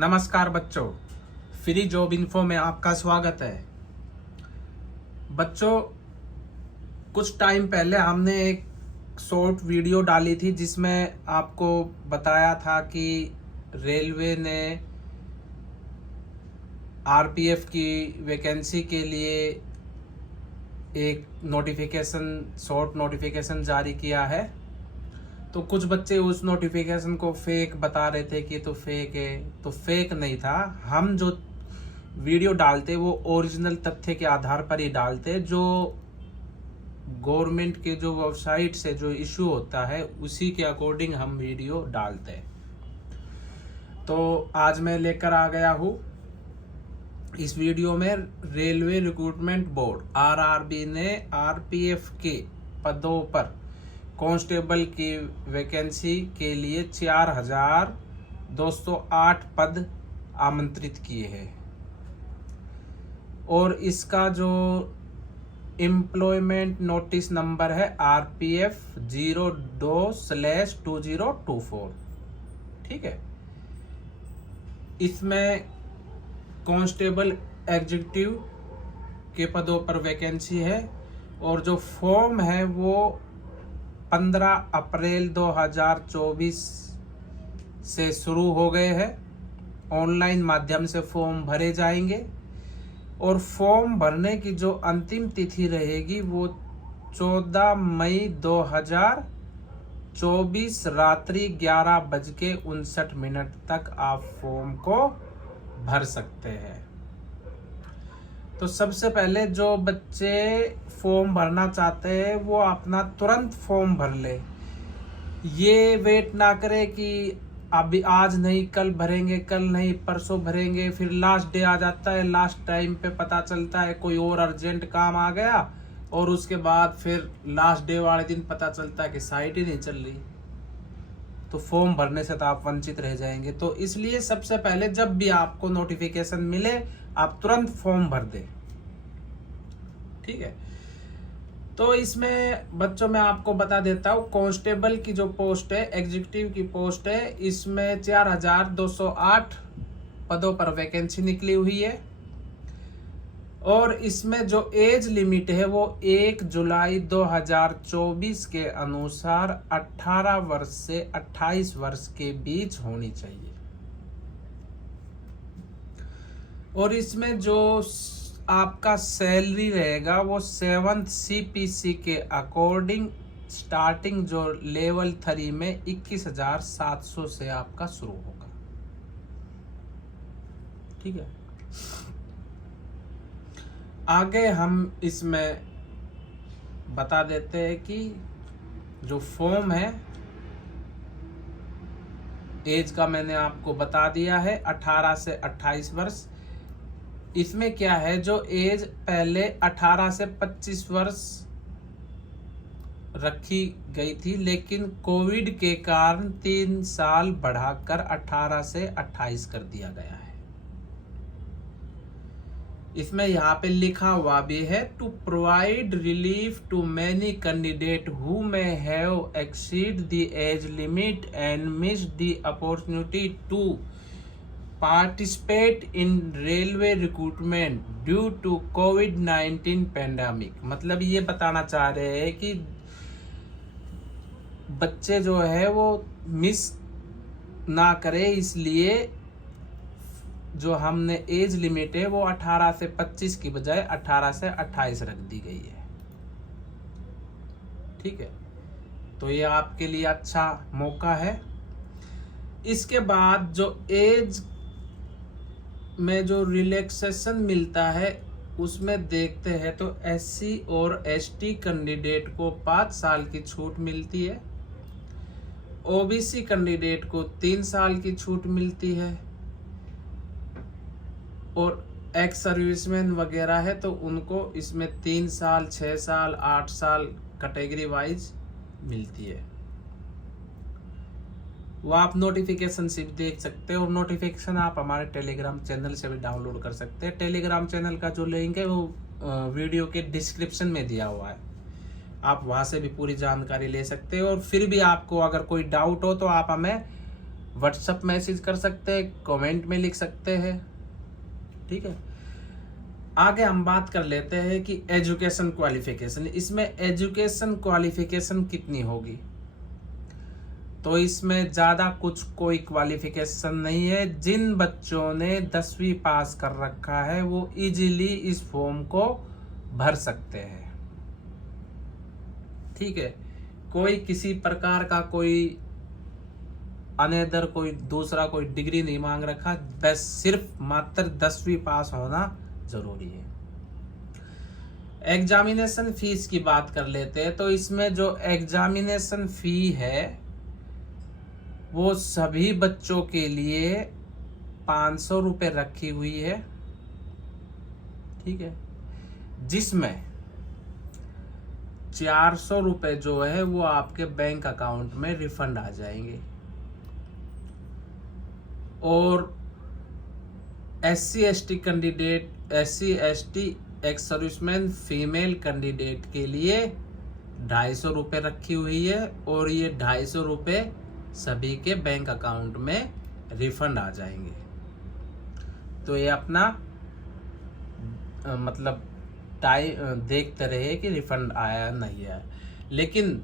नमस्कार बच्चों, free job info में आपका स्वागत है। बच्चों, कुछ टाइम पहले हमने एक शॉर्ट वीडियो डाली थी जिसमें आपको बताया था कि रेलवे ने आरपीएफ की वैकेंसी के लिए एक शॉर्ट नोटिफिकेशन जारी किया है। तो कुछ बच्चे उस नोटिफिकेशन को फेक बता रहे थे कि तो फेक है। तो फेक नहीं था। हम जो वीडियो डालते वो ओरिजिनल तथ्य के आधार पर ही डालते, जो गवर्नमेंट के जो वेबसाइट से जो इशू होता है उसी के अकॉर्डिंग हम वीडियो डालते हैं। तो आज मैं लेकर आ गया हूँ इस वीडियो में रेलवे रिक्रूटमेंट बोर्ड आरआरबी ने आरपीएफ के पदों पर कांस्टेबल की वैकेंसी के लिए 4,208 पद आमंत्रित किए हैं और इसका जो एम्प्लॉयमेंट नोटिस नंबर है RPF 02/2024। ठीक है। इसमें कांस्टेबल एग्जीक्यूटिव के पदों पर वैकेंसी है और जो फॉर्म है वो 15 अप्रैल 2024 से शुरू हो गए हैं। ऑनलाइन माध्यम से फॉर्म भरे जाएंगे और फॉर्म भरने की जो अंतिम तिथि रहेगी वो 14 मई 2024 रात्रि 11:59 तक आप फॉर्म को भर सकते हैं। तो सबसे पहले जो बच्चे फॉर्म भरना चाहते हैं वो अपना तुरंत फॉर्म भर ले। ये वेट ना करे कि अभी आज नहीं कल भरेंगे, कल नहीं परसों भरेंगे, फिर लास्ट डे आ जाता है, लास्ट टाइम पे पता चलता है कोई और अर्जेंट काम आ गया और उसके बाद फिर लास्ट डे वाले दिन पता चलता है कि साइट ही नहीं चल रही। तो फॉर्म भरने से तो आप वंचित रह जाएंगे। तो इसलिए सबसे पहले जब भी आपको नोटिफिकेशन मिले आप तुरंत फॉर्म भर दें। ठीक है। तो इसमें बच्चों मैं आपको बता देता हूँ, कांस्टेबल की जो पोस्ट है, एग्जीक्यूटिव की पोस्ट है, इसमें 4,208 पदों पर वैकेंसी निकली हुई है और इसमें जो एज लिमिट है वो 1 जुलाई 2024 के अनुसार 18 वर्ष से 28 वर्ष के बीच होनी चाहिए। और इसमें जो आपका सैलरी रहेगा वो 7th CPC के अकॉर्डिंग स्टार्टिंग जो लेवल 3 में 21,700 से आपका शुरू होगा। ठीक है। आगे हम इसमें बता देते हैं कि जो फॉर्म है, एज का मैंने आपको बता दिया है 18 से 28 वर्ष। इसमें क्या है, जो एज पहले 18 से 25 वर्ष रखी गई थी लेकिन कोविड के कारण 3 साल बढ़ाकर 18 से 28 कर दिया गया है। इसमें यहाँ पे लिखा हुआ भी है, to provide relief to many candidate who may have exceed the age limit and miss the opportunity to participate in railway recruitment due to कोविड-19 पैंडेमिक। मतलब ये बताना चाह रहे हैं कि बच्चे जो है वो मिस ना करे, इसलिए जो हमने एज लिमिट है वो 18 से 25 की बजाय 18 से 28 रख दी गई है। ठीक है। तो ये आपके लिए अच्छा मौका है। इसके बाद जो एज में जो रिलैक्सेशन मिलता है उसमें देखते हैं तो SC और ST कैंडिडेट को 5 साल की छूट मिलती है, OBC कैंडिडेट को 3 साल की छूट मिलती है और एक्स सर्विसमैन वगैरह है तो उनको इसमें 3 साल, 6 साल, 8 साल कैटेगरी वाइज मिलती है। वो आप नोटिफिकेशन सिर्फ देख सकते हैं और नोटिफिकेशन आप हमारे टेलीग्राम चैनल से भी डाउनलोड कर सकते हैं। टेलीग्राम चैनल का जो लिंक है वो वीडियो के डिस्क्रिप्शन में दिया हुआ है, आप वहाँ से भी पूरी जानकारी ले सकते हो। और फिर भी आपको अगर कोई डाउट हो तो आप हमें व्हाट्सएप मैसेज कर सकते हैं, कमेंट में लिख सकते हैं। ठीक है, आगे हम बात कर लेते हैं कि एजुकेशन क्वालिफिकेशन। इसमें एजुकेशन क्वालिफिकेशन कितनी होगी? तो इसमें ज़्यादा कुछ कोई क्वालिफिकेशन नहीं है। जिन बच्चों ने 10वीं पास कर रखा है वो इजीली इस फॉर्म को भर सकते हैं। ठीक है, कोई किसी प्रकार का कोई अनदर कोई दूसरा कोई डिग्री नहीं मांग रखा, बस सिर्फ मात्र 10वीं पास होना जरूरी है। एग्जामिनेशन फीस की बात कर लेते हैं। तो इसमें जो एग्जामिनेशन फी है वो सभी बच्चों के लिए 500 रुपये रखी हुई है। ठीक है, जिसमें 400 रुपये जो है वो आपके बैंक अकाउंट में रिफंड आ जाएंगे। और SC/ST candidate, SC/ST ex serviceman female candidate के लिए 250 रुपये रखी हुई है। और ये 250 रुपये सभी के बैंक अकाउंट में रिफंड आ जाएंगे। तो ये अपना मतलब देखते रहे कि रिफंड आया नहीं आया। लेकिन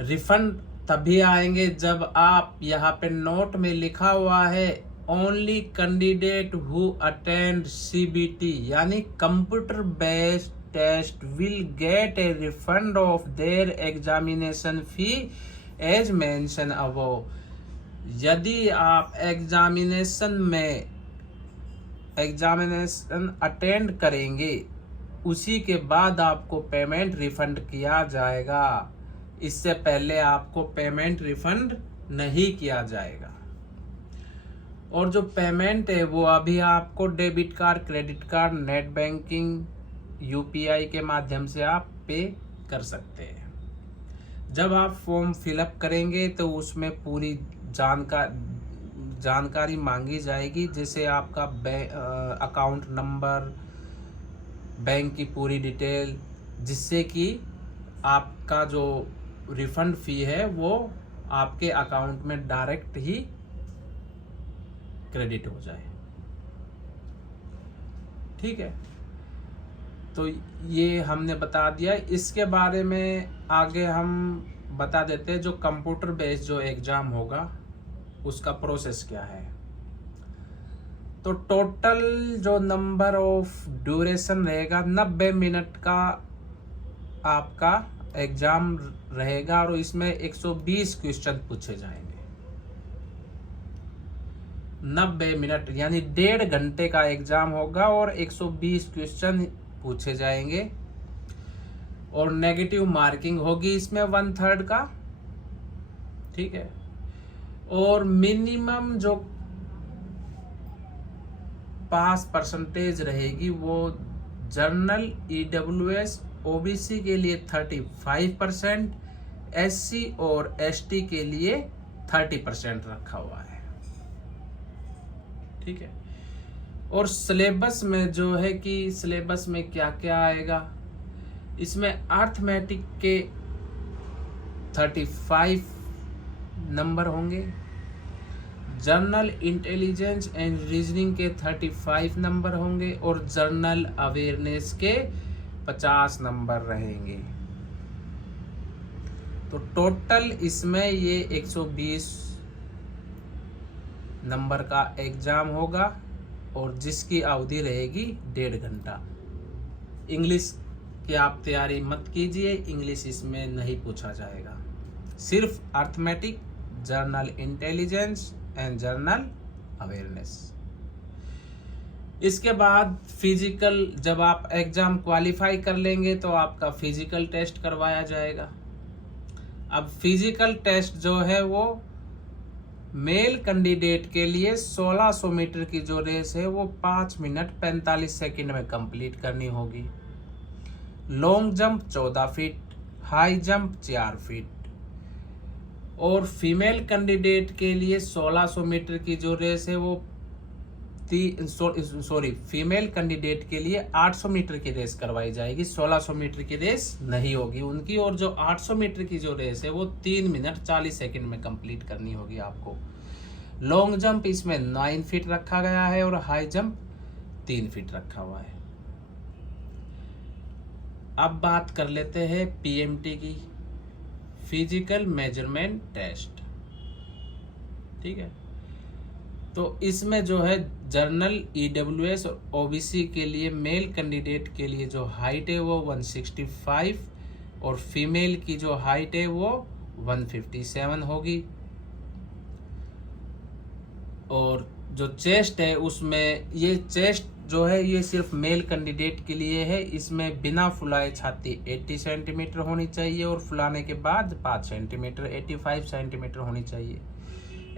रिफंड तभी आएंगे जब आप यहाँ पे नोट में लिखा हुआ है only candidate who attend CBT यानी computer based test will get a refund of their examination fee as mention above. यदि आप एग्जामिनेशन अटेंड करेंगे उसी के बाद आपको पेमेंट रिफंड किया जाएगा। इससे पहले आपको पेमेंट रिफंड नहीं किया जाएगा। और जो पेमेंट है वो अभी आपको debit card, credit card, net banking, UPI के माध्यम से आप पे कर सकते हैं। जब आप फॉर्म फिलअप करेंगे तो उसमें पूरी जानकारी मांगी जाएगी, जैसे आपका अकाउंट नंबर, बैंक की पूरी डिटेल, जिससे कि आपका जो रिफंड फी है वो आपके अकाउंट में डायरेक्ट ही क्रेडिट हो जाए। ठीक है, तो ये हमने बता दिया। इसके बारे में आगे हम बता देते हैं जो कंप्यूटर बेस्ड जो एग्जाम होगा उसका प्रोसेस क्या है। तो टोटल जो नंबर ऑफ ड्यूरेशन रहेगा 90 मिनट का आपका एग्जाम रहेगा। और इसमें 120 क्वेश्चन पूछे जाएंगे। 90 मिनट यानी 1.5 घंटे का एग्जाम होगा और 120 क्वेश्चन पूछे जाएंगे। और नेगेटिव मार्किंग होगी इसमें 1/3 का। ठीक है, और मिनिमम जो पास परसेंटेज रहेगी वो जनरल, EWS, OBC के लिए 35%, SC और ST के लिए 30% रखा हुआ है। ठीक है, और सिलेबस में जो है कि सिलेबस में क्या क्या आएगा, इसमें अर्थमेटिक के 35 नंबर होंगे, जर्नल इंटेलिजेंस एंड रीजनिंग के 35 नंबर होंगे और जर्नल अवेयरनेस के 50 नंबर रहेंगे। तो टोटल इसमें ये 120 नंबर का एग्जाम होगा और जिसकी अवधि रहेगी 1.5 घंटा। इंग्लिश की आप तैयारी मत कीजिए, इंग्लिश इसमें नहीं पूछा जाएगा। सिर्फ arithmetic, journal intelligence and journal awareness. इसके बाद फिजिकल, जब आप एग्जाम क्वालिफाई कर लेंगे तो आपका फिजिकल टेस्ट करवाया जाएगा। अब फिजिकल टेस्ट जो है वो मेल कैंडिडेट के लिए 1600 मीटर की जो रेस है वो 5 मिनट 45 सेकंड में कंप्लीट करनी होगी। Long jump 14 feet, high jump 4 feet. और फीमेल कैंडिडेट के लिए 1600 मीटर की जो रेस है वो फीमेल कैंडिडेट के लिए 800 मीटर की रेस करवाई जाएगी। 1600 मीटर की रेस नहीं होगी उनकी। और जो 800 मीटर की जो रेस है वो 3 मिनट 40 सेकंड में कंप्लीट करनी होगी आपको। लॉन्ग जंप इसमें 9 फीट रखा गया है और हाई जंप 3 फीट रखा हुआ है। अब बात कर लेते हैं पीएमटी की, फिजिकल मेजरमेंट टेस्ट। ठीक है, तो इसमें जो है जनरल, ईडब्ल्यूएस और ओबीसी के लिए मेल कैंडिडेट के लिए जो हाइट है वो 165 और फीमेल की जो हाइट है वो 157 होगी। और जो चेस्ट है उसमें, ये चेस्ट जो है ये सिर्फ मेल कैंडिडेट के लिए है। इसमें बिना फुलाए छाती 80 सेंटीमीटर होनी चाहिए और फुलाने के बाद 5 सेंटीमीटर 85 सेंटीमीटर होनी चाहिए।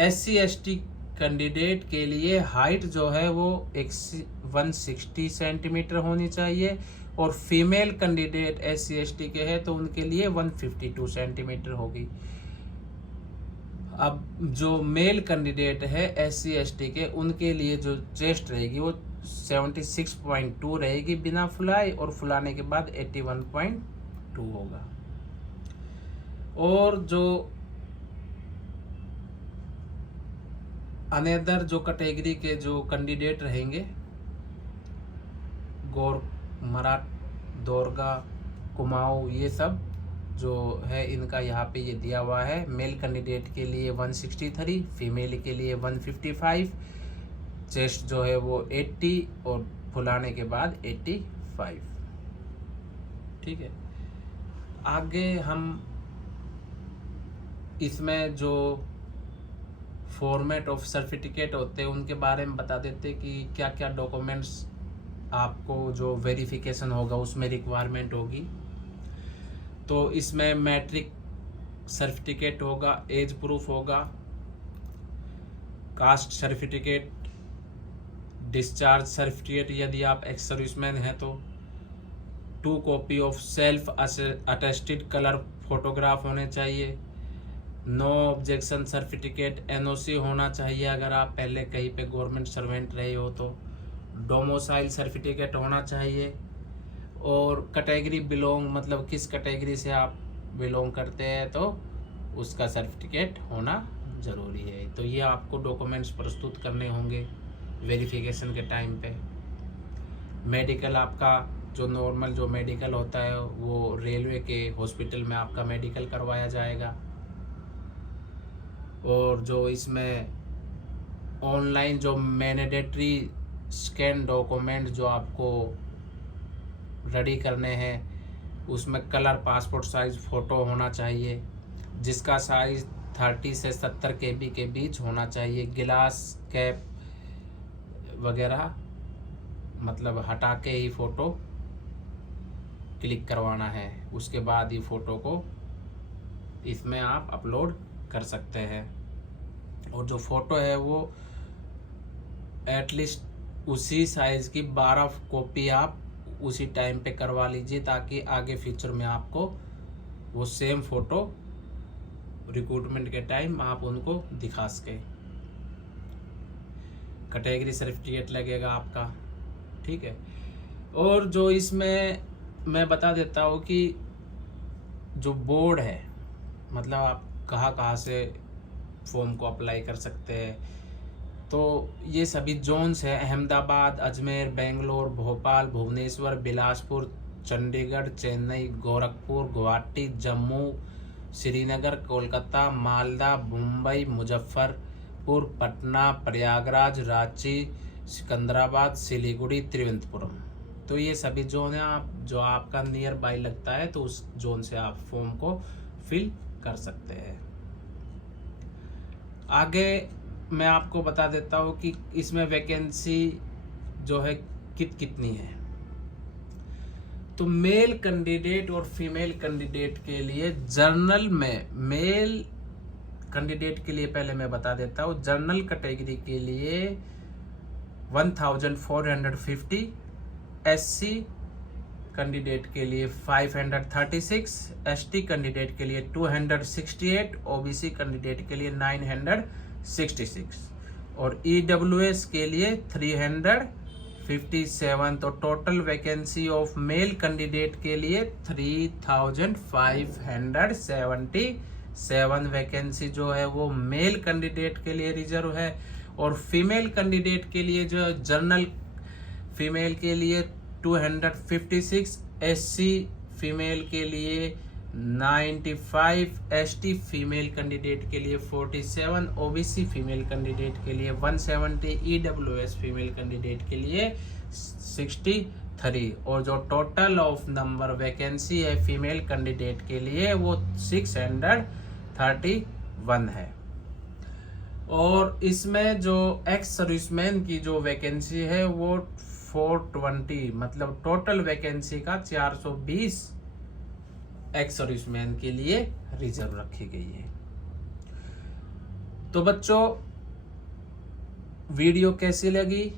SC ST कैंडिडेट के लिए हाइट जो है वो 160 सेंटीमीटर होनी चाहिए और फीमेल कैंडिडेट SC ST के हैं तो उनके लिए 152 सेंटीमीटर होगी। अब जो मेल कैंडिडेट है SC ST के, उनके लिए जो चेस्ट रहेगी वो 76.2 रहेगी बिना फुलाए और फुलाने के बाद 81.2 होगा। और जो अनदर जो कैटेगरी के जो कैंडिडेट रहेंगे, गौर, मराठ, दोरगा, कुमाऊं, ये सब जो है इनका यहाँ पे ये दिया हुआ है। मेल कैंडिडेट के लिए 163, फीमेल के लिए 155, चेस्ट जो है वो 80 और फुलाने के बाद 85। ठीक है, आगे हम इसमें जो फॉर्मेट ऑफ सर्टिफिकेट होते हैं उनके बारे में बता देते कि क्या क्या डॉक्यूमेंट्स आपको जो वेरिफिकेशन होगा उसमें रिक्वायरमेंट होगी। तो इसमें मैट्रिक सर्टिफिकेट होगा, एज प्रूफ होगा, कास्ट सर्टिफिकेट, डिस्चार्ज सर्टिफिकेट यदि आप एक्स सर्विसमैन हैं तो, 2 copy of self attested colour photograph होने चाहिए, नो ऑब्जेक्शन सर्टिफिकेट, NOC होना चाहिए अगर आप पहले कहीं पे गवर्नमेंट सर्वेंट रहे हो तो, डोमिसाइल सर्टिफिकेट होना चाहिए और कैटेगरी बिलोंग, मतलब किस कैटेगरी से आप बिलोंग करते हैं तो उसका सर्टिफिकेट होना ज़रूरी है। तो ये आपको डॉक्यूमेंट्स प्रस्तुत करने होंगे वेरिफिकेशन के टाइम पे। मेडिकल आपका जो नॉर्मल जो मेडिकल होता है वो रेलवे के हॉस्पिटल में आपका मेडिकल करवाया जाएगा। और जो इसमें ऑनलाइन जो मैंडेटरी स्कैन डॉक्यूमेंट जो आपको रेडी करने हैं उसमें कलर पासपोर्ट साइज फ़ोटो होना चाहिए जिसका साइज़ 30 से 70 KB के बीच होना चाहिए। गिलास कैप वगैरह मतलब हटा के ही फ़ोटो क्लिक करवाना है, उसके बाद ही फ़ोटो को इसमें आप अपलोड कर सकते हैं। और जो फ़ोटो है वो एटलीस्ट उसी साइज़ की 12 कॉपी आप उसी टाइम पे करवा लीजिए ताकि आगे फ्यूचर में आपको वो सेम फ़ोटो रिक्रूटमेंट के टाइम आप उनको दिखा सके। कैटेगरी सर्टिफिकेट लगेगा आपका। ठीक है, और जो इसमें मैं बता देता हूँ कि जो बोर्ड है, मतलब आप कहाँ से फॉर्म को अप्लाई कर सकते हैं। तो ये सभी जोन्स हैं, अहमदाबाद, अजमेर, बेंगलोर, भोपाल, भुवनेश्वर, बिलासपुर, चंडीगढ़, चेन्नई, गोरखपुर, गुवाहाटी, जम्मू, श्रीनगर, कोलकाता, मालदा, मुंबई, मुजफ्फरपुर, पटना, प्रयागराज, रांची, सिकंदराबाद, सिलीगुड़ी, तिरुवनंतपुरम। तो ये सभी जोन है, आप जो आपका नियर बाय लगता है तो उस जोन से आप फॉर्म को फिल कर सकते हैं। आगे मैं आपको बता देता हूँ कि इसमें वैकेंसी जो है कितनी है। तो मेल कैंडिडेट और फीमेल कैंडिडेट के लिए जनरल में, मेल कैंडिडेट के लिए पहले मैं बता देता हूँ, जनरल कैटेगरी के लिए 1450, SC कैंडिडेट के लिए 536, ST कैंडिडेट के लिए 268, OBC कैंडिडेट के लिए 966 और EWS के लिए 357। तो total vacancy of male candidate के लिए 3576 7 वैकेंसी जो है वो मेल कैंडिडेट के लिए रिजर्व है, और फीमेल कैंडिडेट के लिए जो जनरल फीमेल के लिए 256, एससी फीमेल के लिए 95, एसटी फीमेल कैंडिडेट के लिए 47, ओबीसी फीमेल कैंडिडेट के लिए 170, ईडब्ल्यूएस फीमेल कैंडिडेट के लिए 63, और जो टोटल ऑफ नंबर वैकेंसी है फीमेल कैंडिडेट के लिए वो 631 है। और इसमें जो एक्स सर्विसमैन की जो वैकेंसी है वो 420, मतलब टोटल वैकेंसी का 420 एक्स सर्विसमैन के लिए रिजर्व रखी गई है। तो बच्चों, वीडियो कैसी लगी?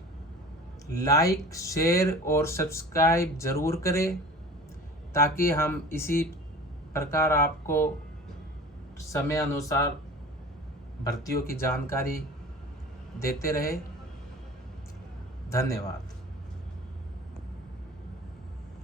लाइक, शेयर और सब्सक्राइब जरूर करें, ताकि हम इसी प्रकार आपको समय अनुसार भर्तियों की जानकारी देते रहे। धन्यवाद।